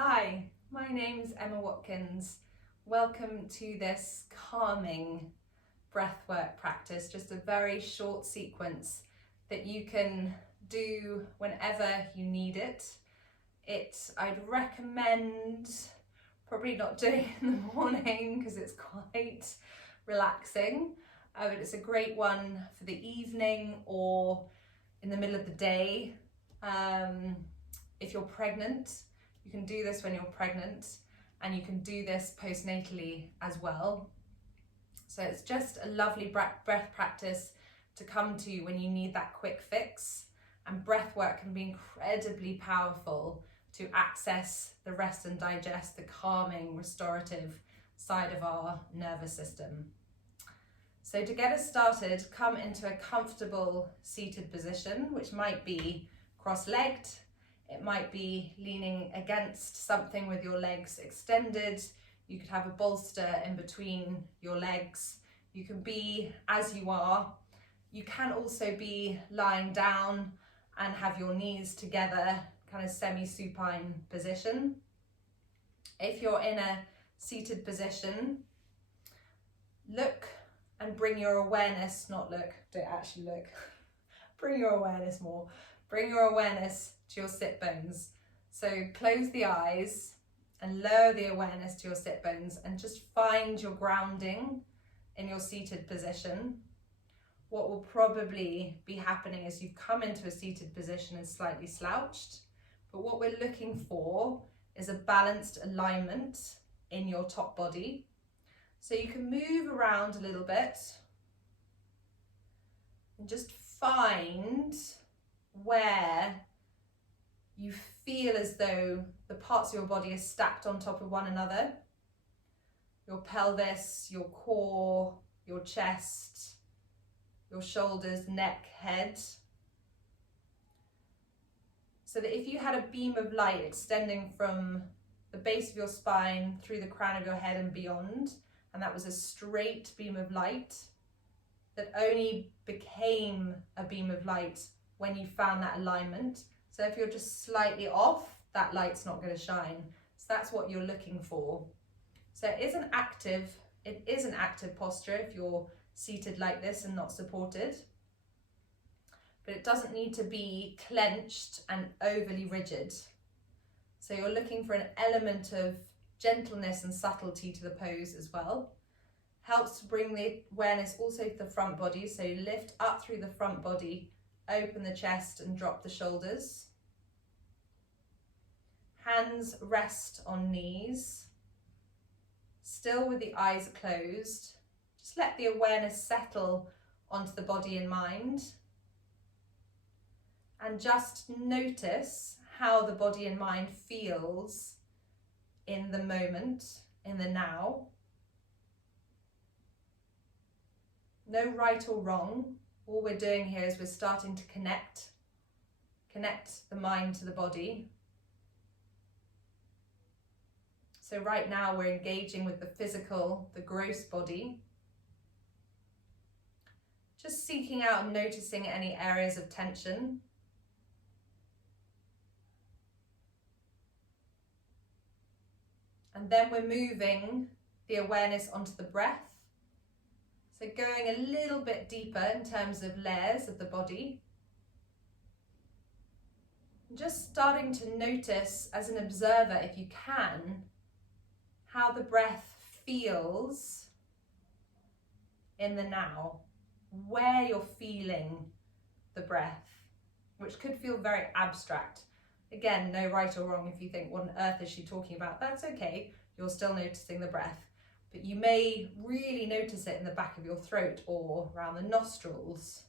Hi, my name's Emma Watkins. Welcome to this calming breathwork practice, just a very short sequence that you can do whenever you need it. I'd recommend probably not doing it in the morning because it's quite relaxing, but it's a great one for the evening or in the middle of the day. If you're pregnant, you can do this when you're pregnant, and you can do this postnatally as well. So it's just a lovely breath practice to come to when you need that quick fix. And breath work can be incredibly powerful to access the rest and digest, the calming, restorative side of our nervous system. So to get us started, come into a comfortable seated position, which might be cross-legged. It might be leaning against something with your legs extended. You could have a bolster in between your legs. You can be as you are. You can also be lying down and have your knees together, kind of semi-supine position. If you're in a seated position, look and bring your awareness, don't actually look, bring your awareness more. Bring your awareness to your sit bones. So close the eyes and lower the awareness to your sit bones and just find your grounding in your seated position. What will probably be happening is you've come into a seated position and slightly slouched, but what we're looking for is a balanced alignment in your top body. So you can move around a little bit and just find where you feel as though the parts of your body are stacked on top of one another. Your pelvis, your core, your chest, your shoulders, neck, head. So that if you had a beam of light extending from the base of your spine through the crown of your head and beyond, and that was a straight beam of light that only became a beam of light when you found that alignment. So if you're just slightly off, that light's not going to shine. So that's what you're looking for. So it is an active posture if you're seated like this and not supported. But it doesn't need to be clenched and overly rigid. So you're looking for an element of gentleness and subtlety to the pose as well. Helps to bring the awareness also to the front body. So you lift up through the front body, open the chest and drop the shoulders. Hands rest on knees. Still with the eyes closed. Just let the awareness settle onto the body and mind. And just notice how the body and mind feels in the moment, in the now. No right or wrong. All we're doing here is we're starting to connect the mind to the body. So right now we're engaging with the physical, the gross body. Just seeking out and noticing any areas of tension. And then we're moving the awareness onto the breath. So going a little bit deeper in terms of layers of the body. Just starting to notice as an observer, if you can, how the breath feels in the now, where you're feeling the breath, which could feel very abstract. Again, no right or wrong. If you think, what on earth is she talking about? That's okay, you're still noticing the breath. But you may really notice it in the back of your throat or around the nostrils.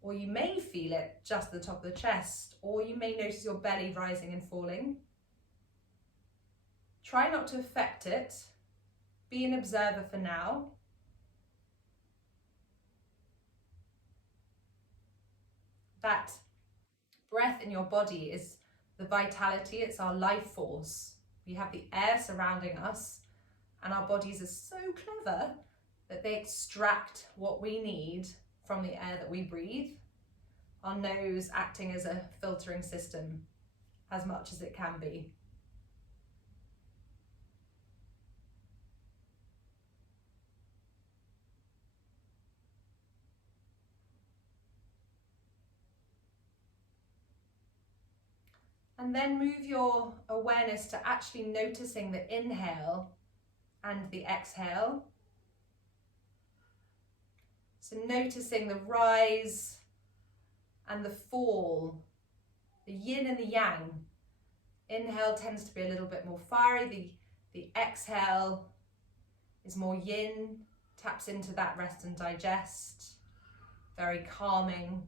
Or you may feel it just at the top of the chest, or you may notice your belly rising and falling. Try not to affect it. Be an observer for now. That breath in your body is the vitality, it's our life force. We have the air surrounding us, and our bodies are so clever that they extract what we need from the air that we breathe. Our nose acting as a filtering system as much as it can be. And then move your awareness to actually noticing the inhale and the exhale. So noticing the rise and the fall, the yin and the yang. Inhale tends to be a little bit more fiery, the exhale is more yin, taps into that rest and digest, very calming.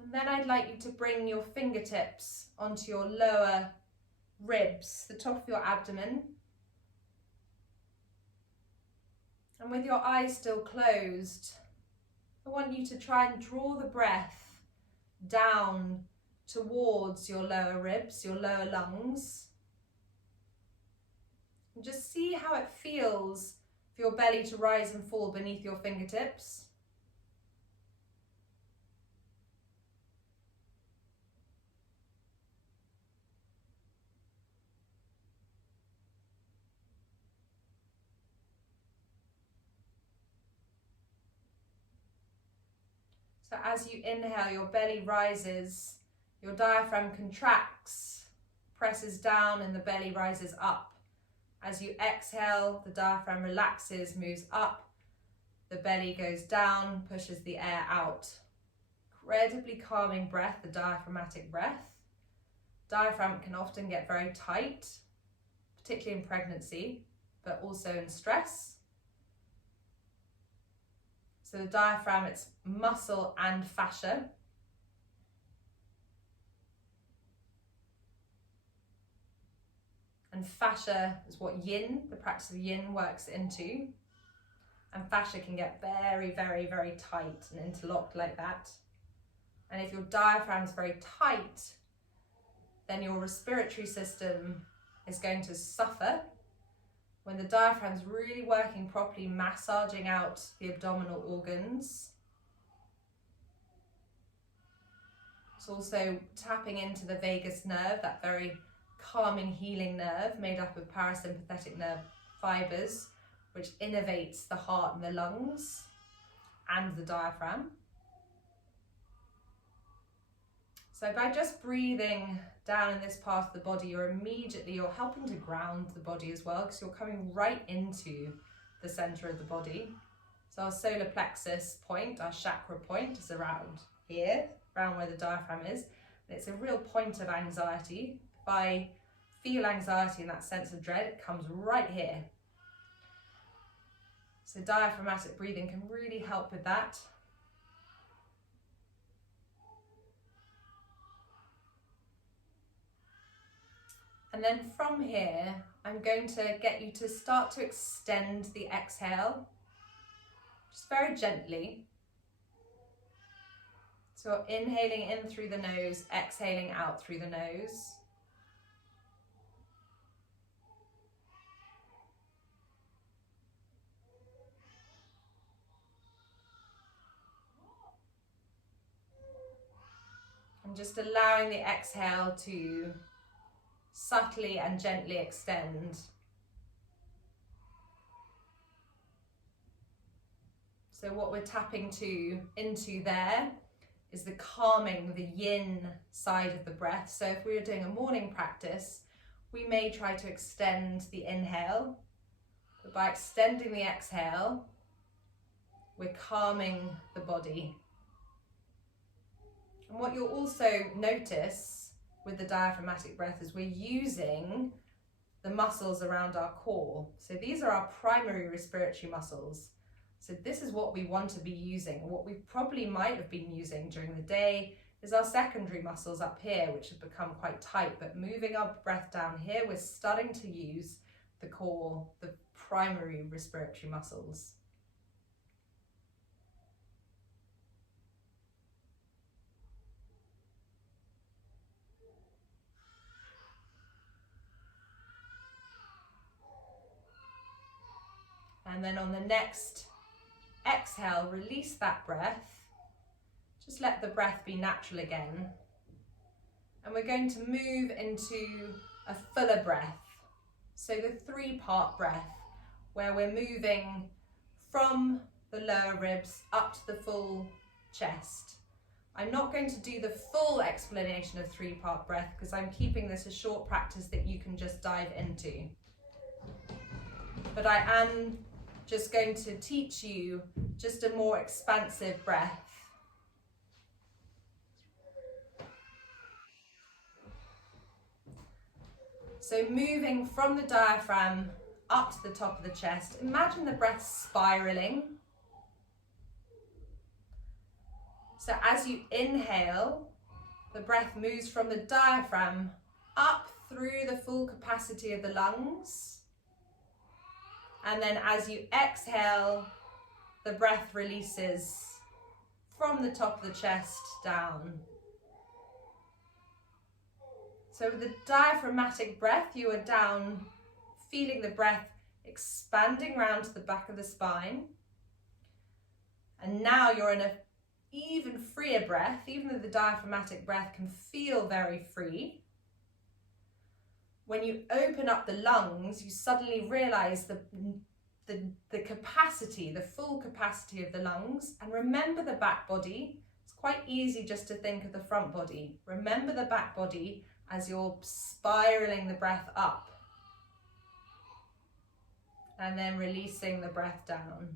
And then I'd like you to bring your fingertips onto your lower ribs, the top of your abdomen. And with your eyes still closed, I want you to try and draw the breath down towards your lower ribs, your lower lungs. And just see how it feels for your belly to rise and fall beneath your fingertips. So as you inhale, your belly rises, your diaphragm contracts, presses down, and the belly rises up. As you exhale, the diaphragm relaxes, moves up, the belly goes down, pushes the air out. Incredibly calming breath, the diaphragmatic breath. Diaphragm can often get very tight, particularly in pregnancy, but also in stress. So the diaphragm, it's muscle and fascia. And fascia is what yin, the practice of yin, works into. And fascia can get very, very, very tight and interlocked like that. And if your diaphragm is very tight, then your respiratory system is going to suffer. When the diaphragm is really working properly, massaging out the abdominal organs. It's also tapping into the vagus nerve, that very calming, healing nerve made up of parasympathetic nerve fibers, which innervates the heart and the lungs and the diaphragm. So by just breathing down in this part of the body, you're helping to ground the body as well, because you're coming right into the center of the body. So our solar plexus point, our chakra point, is around here, around where the diaphragm is. And it's a real point of anxiety. If I feel anxiety and that sense of dread, it comes right here. So diaphragmatic breathing can really help with that. And then from here, I'm going to get you to start to extend the exhale, just very gently. So inhaling in through the nose, exhaling out through the nose. And just allowing the exhale to subtly and gently extend. So what we're tapping into there is the calming, the yin side of the breath. So if we were doing a morning practice, we may try to extend the inhale, but by extending the exhale, we're calming the body. And what you'll also notice with the diaphragmatic breath is we're using the muscles around our core. So these are our primary respiratory muscles. So this is what we want to be using. What we probably might have been using during the day is our secondary muscles up here, which have become quite tight. But moving our breath down here, we're starting to use the core, the primary respiratory muscles. And then on the next exhale, release that breath. Just let the breath be natural again. And we're going to move into a fuller breath. So the 3-part breath, where we're moving from the lower ribs up to the full chest. I'm not going to do the full explanation of 3-part breath because I'm keeping this a short practice that you can just dive into. But I am just going to teach you just a more expansive breath. So moving from the diaphragm up to the top of the chest, imagine the breath spiraling. So as you inhale, the breath moves from the diaphragm up through the full capacity of the lungs. And then as you exhale, the breath releases from the top of the chest down. So with the diaphragmatic breath, you are down, feeling the breath expanding round to the back of the spine. And now you're in an even freer breath, even though the diaphragmatic breath can feel very free. When you open up the lungs, you suddenly realize the capacity, the full capacity of the lungs. And remember the back body. It's quite easy just to think of the front body. Remember the back body as you're spiraling the breath up. And then releasing the breath down.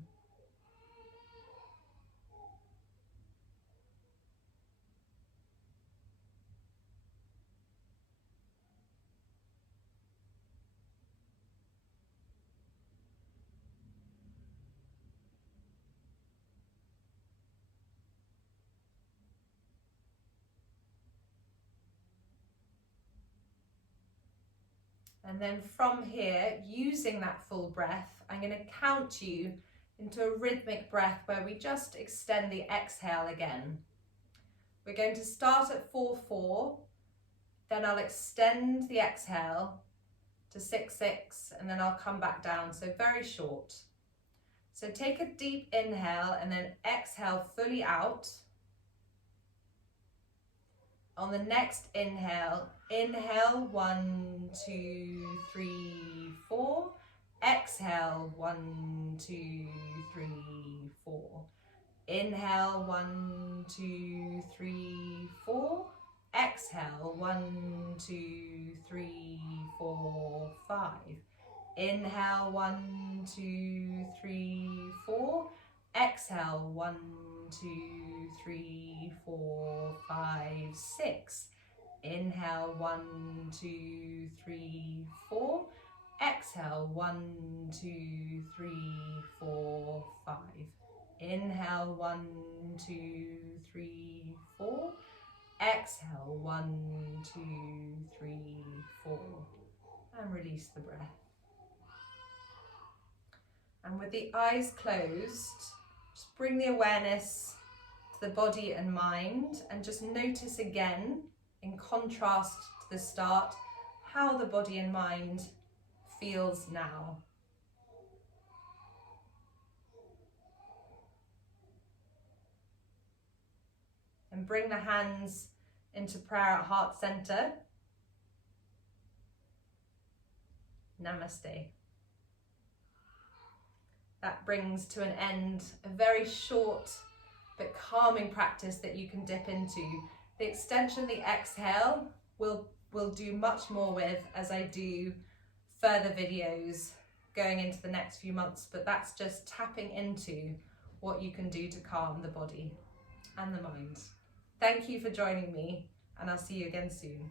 And then from here, using that full breath, I'm going to count you into a rhythmic breath where we just extend the exhale again. We're going to start at 4-4, then I'll extend the exhale to 6-6, and then I'll come back down, so very short. So take a deep inhale and then exhale fully out. On the next inhale, inhale 1, 2, 3, 4. Exhale 1, 2, 3, 4. Inhale 1, 2, 3, 4. Exhale 1, 2, 3, 4, 5. Inhale 1, 2, 3, 4. Exhale 1, 2, 3, 4, 5, 6. Inhale 1, 2, 3, 4. Exhale 1, 2, 3, 4, 5. Inhale 1, 2, 3, 4. Exhale 1, 2, 3, 4. And release the breath. And with the eyes closed, just bring the awareness to the body and mind and just notice again, in contrast to the start, how the body and mind feels now. And bring the hands into prayer at heart center. Namaste. That brings to an end a very short but calming practice that you can dip into. The extension of the exhale we'll do much more with as I do further videos going into the next few months, but that's just tapping into what you can do to calm the body and the mind. Thank you for joining me, and I'll see you again soon.